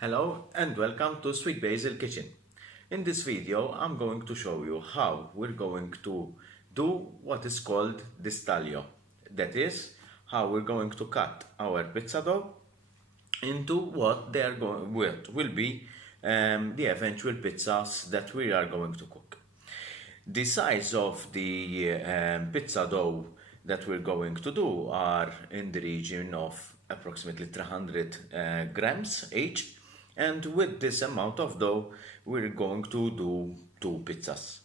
Hello and welcome to Sweet Basil Kitchen. In this video, I'm going to show you how we're going to do what is called the staglio. That is, how we're going to cut our pizza dough into what they are going will be the eventual pizzas that we are going to cook. The size of the pizza dough that we're going to do are in the region of approximately 300 grams each, and with this amount of dough we're going to do 2 pizzas.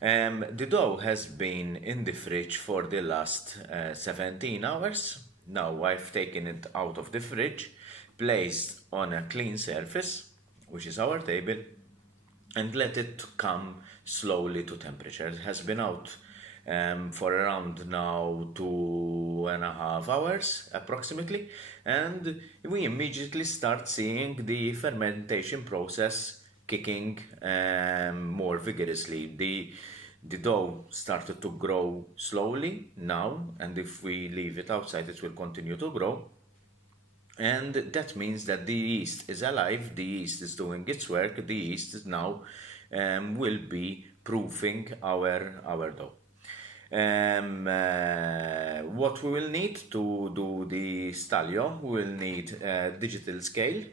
The dough has been in the fridge for the last 17 hours. Now I've taken it out of the fridge, placed on a clean surface, which is our table, and let it come slowly to temperature. It has been out for around now 2.5 hours approximately, and we immediately start seeing the fermentation process kicking more vigorously. The dough started to grow slowly now, and if we leave it outside, it will continue to grow. And that means that the yeast is alive, the yeast is doing its work, the yeast is now will be proofing our dough. What we will need to do the staglio, we will need a digital scale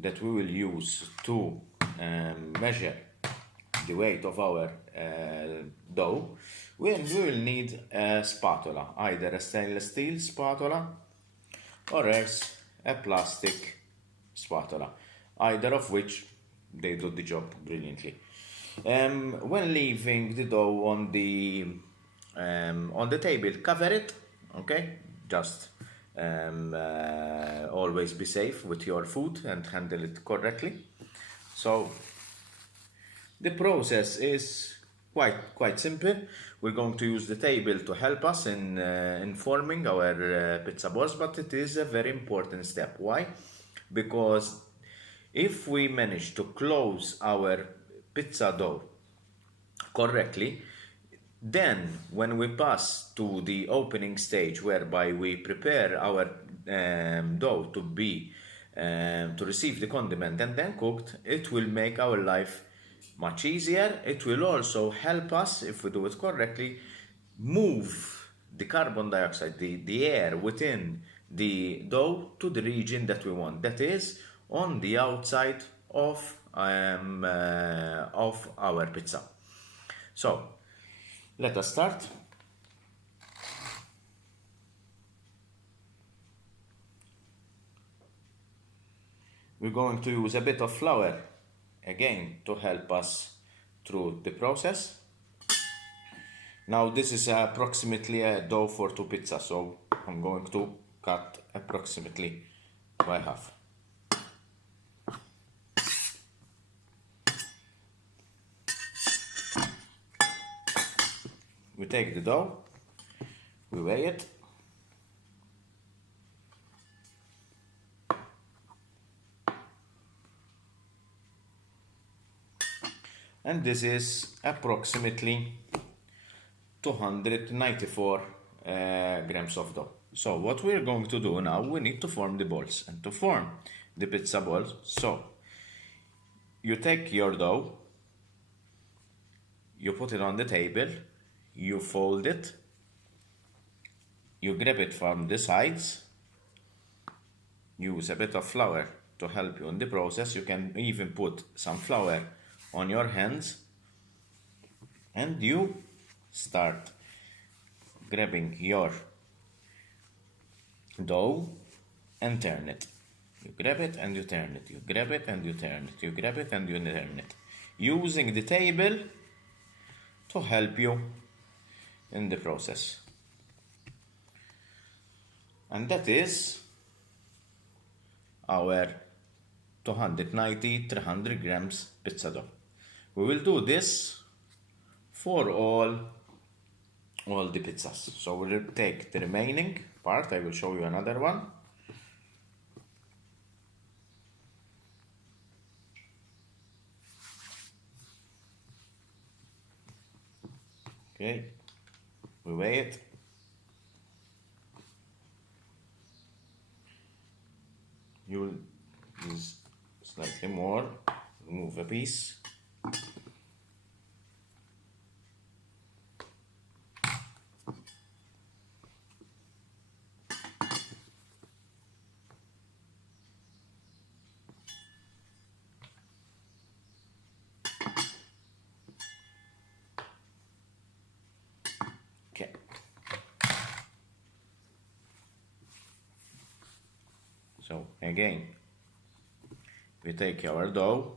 that we will use to measure the weight of our dough. We will need a spatula, either a stainless steel spatula or else a plastic spatula, either of which they do the job brilliantly. When leaving the dough on the table, cover it, okay? Just always be safe with your food and handle it correctly. So the process is quite simple. We're going to use the table to help us in forming our pizza balls, but it is a very important step. Why? Because if we manage to close our pizza dough correctly, then when we pass to the opening stage, whereby we prepare our dough to be to receive the condiment and then cooked, it will make our life much easier. It will also help us, if we do it correctly, move the carbon dioxide, the air within the dough to the region that we want. That is on the outside of our pizza. So let us start. We're going to use a bit of flour again to help us through the process. Now this is approximately a dough for 2 pizzas, so I'm going to cut approximately by half. We take the dough, we weigh it, and this is approximately 294 grams of dough. So what we're going to do now, we need to form the balls. And to form the pizza balls, so you take your dough, you put it on the table, you fold it, you grab it from the sides, use a bit of flour to help you in the process. You can even put some flour on your hands, and you start grabbing your dough and turn it. You grab it and you turn it. You grab it and you turn it. You grab it and you turn it. Using the table to help you in the process. And that is our 290-300 grams pizza dough. We will do this for all the pizzas. So we'll take the remaining part. I will show you another one. Okay, we weigh it. You is slightly more. Remove a piece. Okay. So again, we take our dough,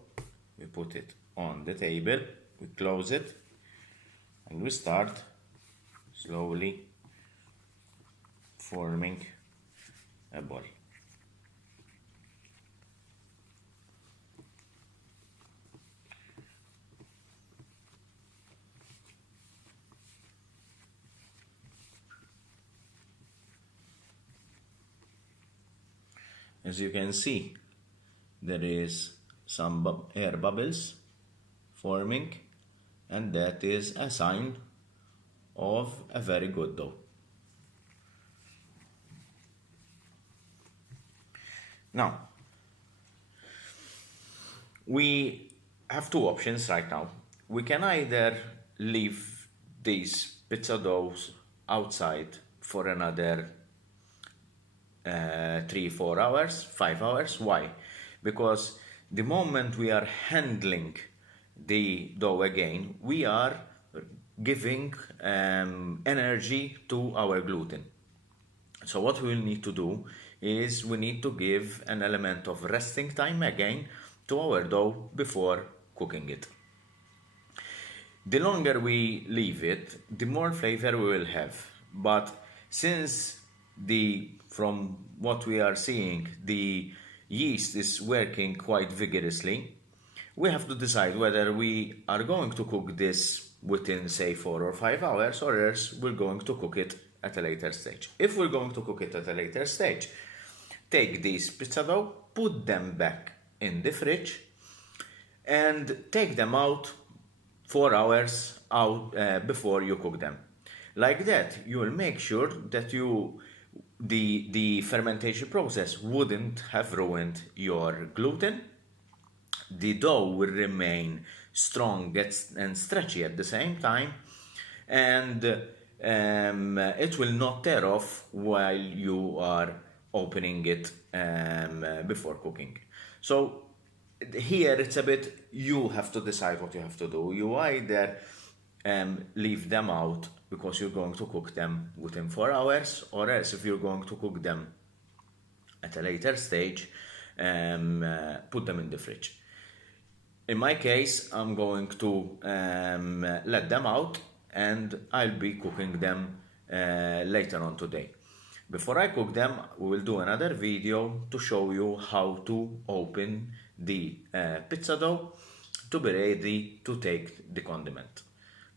we put it on the table, we close it, and we start slowly forming a ball. As you can see, there is some air bubbles forming, and that is a sign of a very good dough. Now, we have two options right now. We can either leave these pizza doughs outside for another 3-4 hours, 5 hours. Why? Because the moment we are handling the dough again, we are giving energy to our gluten. So what we will need to do is we need to give an element of resting time again to our dough before cooking it. The longer we leave it, the more flavor we will have. But since from what we are seeing, the yeast is working quite vigorously, we have to decide whether we are going to cook this within, say, 4 or 5 hours, or else we're going to cook it at a later stage. If we're going to cook it at a later stage, take these pizza dough, put them back in the fridge, and take them out 4 hours before you cook them. Like that, you will make sure that the fermentation process wouldn't have ruined your gluten. The dough will remain strong and stretchy at the same time, and it will not tear off while you are opening it before cooking. So here it's a bit, you have to decide what you have to do. You either leave them out because you're going to cook them within 4 hours, or else if you're going to cook them at a later stage, put them in the fridge. In my case, I'm going to let them out, and I'll be cooking them later on today. Before I cook them, we will do another video to show you how to open the pizza dough to be ready to take the condiment.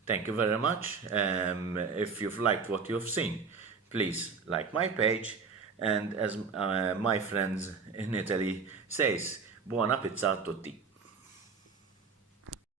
Thank you very much. If you've liked what you've seen, please like my page, and as my friends in Italy says, buona pizza a tutti.